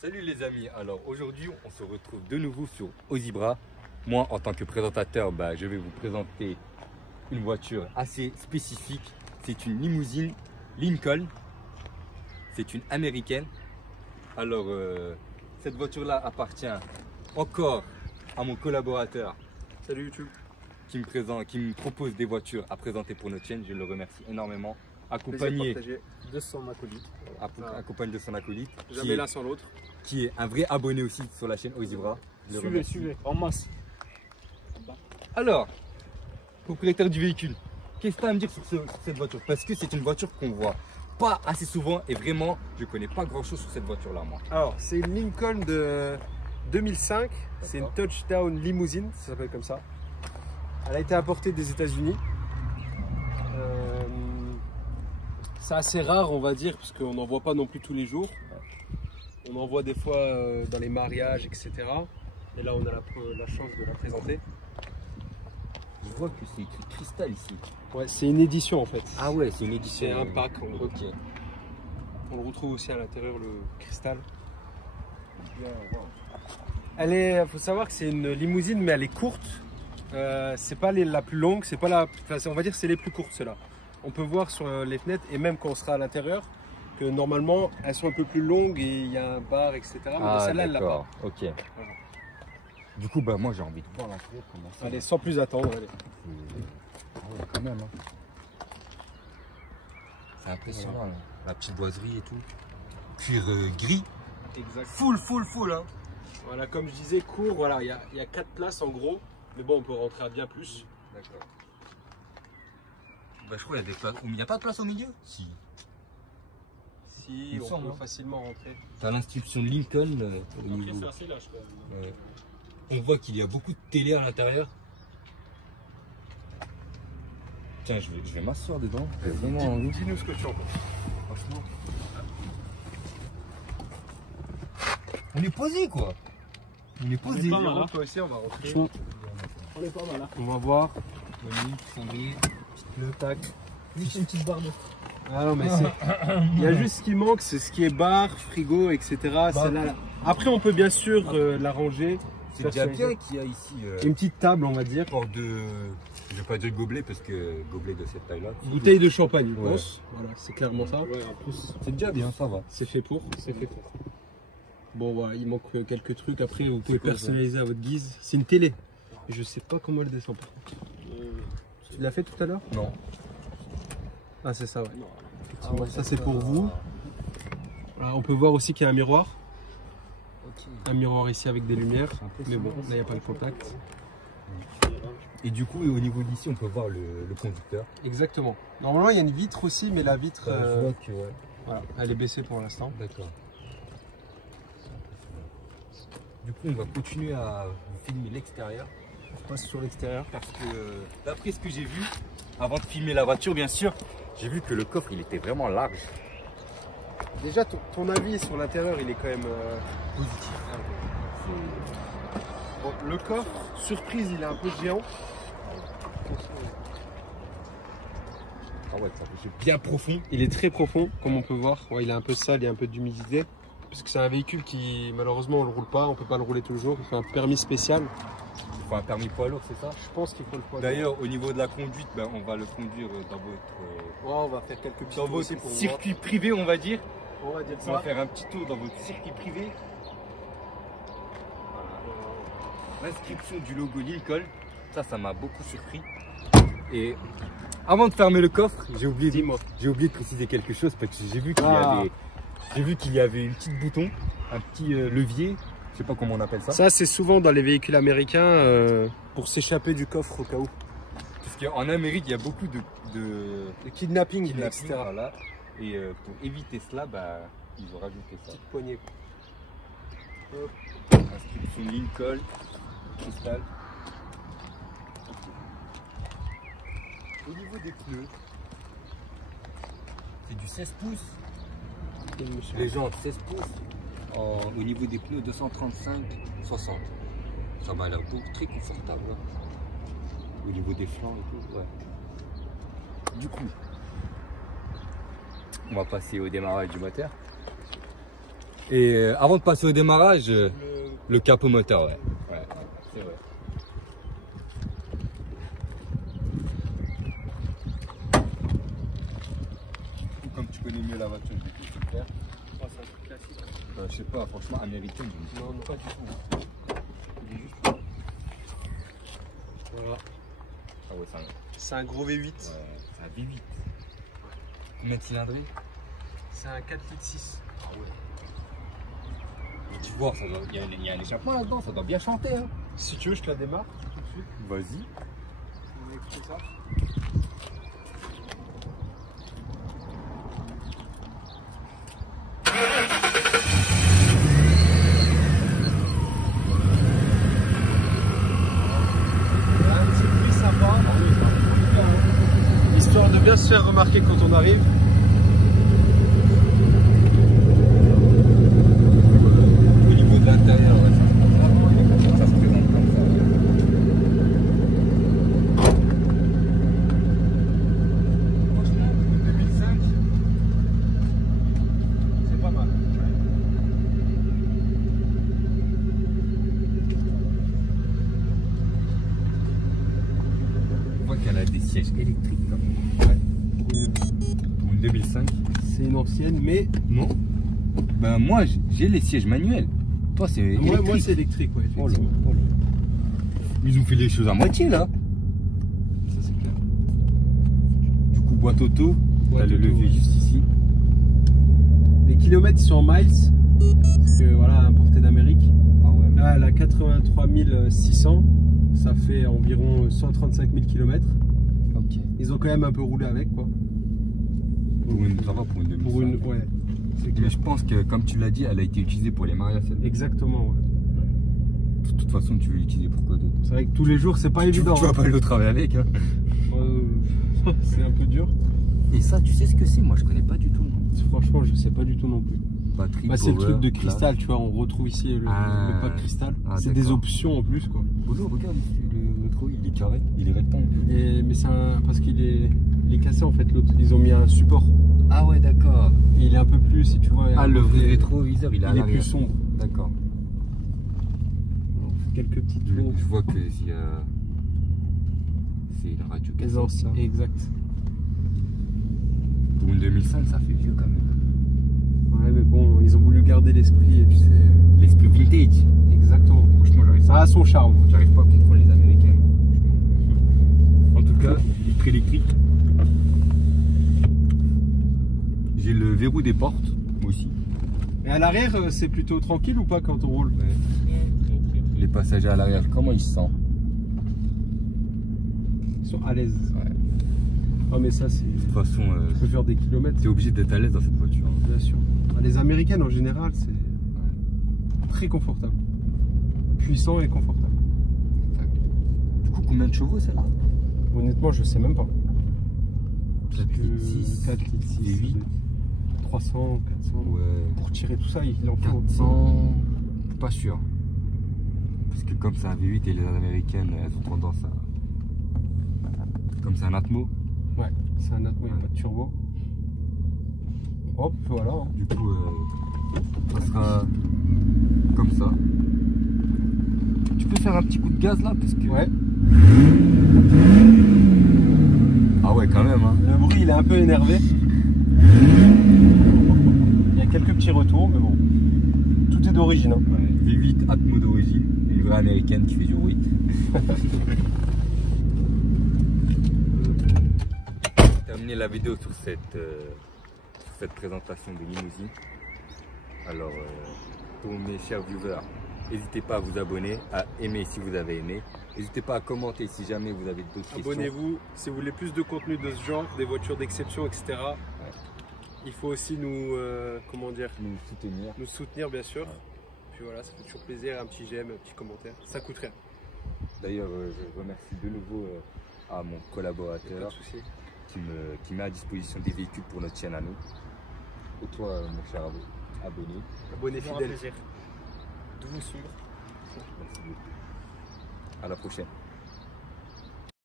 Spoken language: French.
Salut les amis, alors aujourd'hui on se retrouve de nouveau sur Ozibra. Moi en tant que présentateur, je vais vous présenter une voiture assez spécifique. C'est une limousine Lincoln, c'est une américaine. Alors cette voiture là appartient encore à mon collaborateur. Salut YouTube. Qui me propose des voitures à présenter pour notre chaîne. Je le remercie énormément. Accompagné de son acolyte. Accompagné de son acolyte. Jamais l'un sans l'autre. Qui est un vrai abonné aussi sur la chaîne Ozibra. Suivez, en masse. Alors, propriétaire du véhicule, qu'est-ce que tu as à me dire sur cette voiture? Parce que c'est une voiture qu'on voit pas assez souvent et vraiment, je connais pas grand chose sur cette voiture là, moi. Alors, c'est une Lincoln de 2005. C'est une touchdown limousine, ça s'appelle comme ça. Elle a été importée des États-Unis. C'est assez rare, on va dire, parce qu'on n'en voit pas non plus tous les jours. On en voit des fois dans les mariages, etc. Et là, on a la chance de la présenter. Je vois que c'est écrit cristal ici. Ouais, c'est une édition en fait. Ah ouais, c'est une édition. C'est un pack. On le retrouve aussi à l'intérieur, le cristal. Il faut savoir que c'est une limousine, mais elle est courte. C'est pas la plus longue, c'est pas la. Enfin, on va dire que c'est les plus courtes ceux-là. On peut voir sur les fenêtres et même quand on sera à l'intérieur que normalement elles sont un peu plus longues et il y a un bar, etc. Mais celle-là, elle l'a pas. Ok. Voilà. Du coup, moi j'ai envie de voir l'intérieur comment ça. Allez, sans plus attendre. Allez. Ah ouais, quand même. Hein. C'est impressionnant, voilà. La petite boiserie et tout. Cuir gris. Exact. Full. Hein. Voilà, comme je disais, court. Voilà, il y a 4 places en gros, mais bon, on peut rentrer à bien plus. D'accord. Je crois qu'il y a des places. Il n'y a pas de place au milieu? Si. Si, on peut facilement rentrer. Tu as l'inscription Lincoln. C'est assez lâche quand même. Ouais. On voit qu'il y a beaucoup de télé à l'intérieur. Tiens, je vais m'asseoir dedans. Dis-nous ce que tu en penses. Franchement. On est posé quoi. On est posé. On est pas mal, toi aussi, on va rentrer. On est pas mal. On va voir. Le tac. Juste une petite barre de. Ah non, mais il y a juste ce qui manque, c'est ce qui est bar, frigo, etc. Celle-là. Après, on peut bien sûr la ranger. C'est déjà bien qu'il y a ici une petite table, on va dire. Je vais pas dire gobelet parce que gobelet de cette taille-là. Bouteille de champagne, je pense. Voilà, c'est clairement ça. Ouais, en plus, c'est déjà bien, ça va. C'est fait pour. Bon, voilà, il manque quelques trucs. Après, vous pouvez personnaliser à votre guise. C'est une télé. Je sais pas comment elle descend par contre. Tu l'as fait tout à l'heure? Non. Ah, c'est ça, ouais. Effectivement, ça c'est pour vous. Alors, on peut voir aussi qu'il y a un miroir. Un miroir ici avec des lumières. Mais bon, là il n'y a pas de contact. Et du coup, au niveau d'ici, on peut voir le conducteur. Exactement. Normalement, il y a une vitre aussi, mais la vitre, je vois que, voilà, elle est baissée pour l'instant. D'accord. Du coup, on va continuer à filmer l'extérieur. On passe sur l'extérieur. Parce que, d'après ce que j'ai vu, avant de filmer la voiture, bien sûr, j'ai vu que le coffre, il était vraiment large. Déjà, ton avis sur l'intérieur, il est quand même positif. Bon, le coffre, surprise, il est un peu géant. Ah ouais, c'est bien profond. Il est très profond, comme on peut voir. Ouais, il est un peu sale, il y a un peu d'humidité. Parce que c'est un véhicule qui, malheureusement, on ne le roule pas. On ne peut pas le rouler tous les jours. Il faut un permis spécial. Il faut un permis poids lourd, c'est ça? Je pense qu'il faut le poids lourd. D'ailleurs, au niveau de la conduite, on va le conduire dans votre... Ouais, on va faire quelques petits tours dans votre circuit privé, on va dire. On va dire ça. On va faire un petit tour dans votre circuit privé. L'inscription du logo Lincoln, ça m'a beaucoup surpris. Et avant de fermer le coffre, j'ai oublié de préciser quelque chose parce que j'ai vu qu'il y avait une petite bouton, un petit levier, je sais pas comment on appelle ça. Ça c'est souvent dans les véhicules américains pour s'échapper du coffre au cas où. Parce qu'en Amérique il y a beaucoup de kidnapping, etc. Voilà. Et pour éviter cela, ils ont rajouté ça. Petite poignée. Inscription Lincoln, cristal. Au niveau des pneus, c'est du 16 pouces. Les jantes 16 pouces. Au niveau des pneus 235-60. Ça m'a l'air très confortable. Au niveau des flancs et tout, ouais. Du coup, on va passer au démarrage du moteur. Et avant de passer au démarrage, le capot moteur, ouais. Ouais, c'est vrai. Comme tu connais mieux la voiture, je vais te le faire. Oh, c'est un truc classique. Je sais pas, franchement, américaine. Non, non, pas du tout. Il est juste. Voilà. Ah ouais, C'est un gros V8. c'est un V8. Combien de cylindrées? C'est un 4 litres 6. Ah ouais. Et tu vois, il y a un échappement là-dedans, ça doit bien chanter. Hein. Si tu veux, je te la démarre tout de suite. Vas-y. On va écouter ça. Histoire de bien se faire remarquer quand on arrive. Au niveau de l'intérieur, ouais, ça se présente comme ça. Franchement, 2005, C'est pas mal. on voit qu'elle a des sièges électriques. Là. Ouais. Pour une 2005. C'est une ancienne, mais Non. Ben moi, j'ai les sièges manuels. Toi, c'est électrique. moi c'est électrique, ouais, Oh là, effectivement. oh là. Ils ont fait les choses à moitié là. Ça c'est clair. Du coup, boîte auto. T'as le auto, levier ouais. juste ici. Les kilomètres ils sont en miles, parce que voilà, importé d'Amérique. Ah ouais. Là, elle a 83 600, ça fait environ 135 000 km. Ok. Ils ont quand même un peu roulé avec, quoi. Ça va pour une 2005. Pour une, ouais, c'est clair. Mais je pense que, comme tu l'as dit, elle a été utilisée pour les mariages. Celle-là. Exactement, ouais. De toute façon, tu veux l'utiliser pour quoi d'autre? C'est vrai que tous les jours, c'est pas évident. Tu vas pas aller au travail avec. Hein. C'est un peu dur. Et ça, tu sais ce que c'est? Moi, je connais pas du tout. Non. Franchement, je sais pas du tout non plus. Batterie, Bah, c'est le power, truc de cristal, tu vois. On retrouve ici le pack cristal. C'est des options en plus, quoi. Bonjour, regarde ici, le trou, il est carré, il est rectangle. Mais c'est parce qu'il est cassé en fait, l'autre. Ils ont mis un support. Ah ouais, d'accord. Et il est un peu plus, si tu vois. Le vrai rétroviseur, il est à l'arrière. plus sombre. D'accord. Quelques petits tours. Je vois que c'est une radio Les anciens. Exact. Pour une 2005, ça fait vieux quand même. Ouais, mais bon, ils ont voulu garder l'esprit, tu sais. L'esprit vintage. Exactement. Franchement, j'arrive Ça a son charme. J'arrive pas à comprendre les Américains. En tout cas, vitre électrique. J'ai le verrou des portes, moi aussi. Et à l'arrière, c'est plutôt tranquille ou pas quand on roule? Ouais. Les passagers à l'arrière, comment ils se sentent? Ils sont à l'aise. Ouais. Ah, mais ça, c'est. De toute façon, Tu peux faire des kilomètres. t'es obligé d'être à l'aise dans cette voiture. Bien sûr. Ah, les américaines en général, c'est très confortable. Puissant et confortable. Du coup, combien de chevaux celle-là? Honnêtement, je sais même pas. 4 litres 6, 4 litres 6, 8. 300, 400. Ouais. Pour tirer tout ça, il en faut. 400, pas sûr. Parce que comme c'est un V8 et les américaines, elles ont tendance à... Comme c'est un Atmo. Ouais, c'est un Atmo, il n'y a pas de turbo. Hop, voilà. Hein. Du coup, ça sera comme ça. Tu peux faire un petit coup de gaz là parce que... Ouais. Ah ouais, quand même. Hein. Le bruit, il est un peu énervé. Il y a quelques petits retours, mais bon. Tout est d'origine. Hein. Ouais, V8 Atmo d'origine. Une vraie américaine qui fait du bruit. Terminer la vidéo sur cette présentation de limousine. Alors, pour mes chers viewers, n'hésitez pas à vous abonner, à aimer si vous avez aimé. N'hésitez pas à commenter si jamais vous avez d'autres questions. Abonnez-vous si vous voulez plus de contenu de ce genre, des voitures d'exception, etc. Ouais. Il faut aussi nous, comment dire, nous soutenir bien sûr. Ouais. Puis voilà, ça fait toujours plaisir, un petit j'aime, un petit commentaire, ça coûte rien. D'ailleurs, je remercie de nouveau à mon collaborateur. Pas de souci. Qui met à disposition des véhicules pour notre chaîne à nous. Et toi, mon cher abonné. Abonné fidèle. Plaisir de vous suivre. Merci beaucoup. À la prochaine.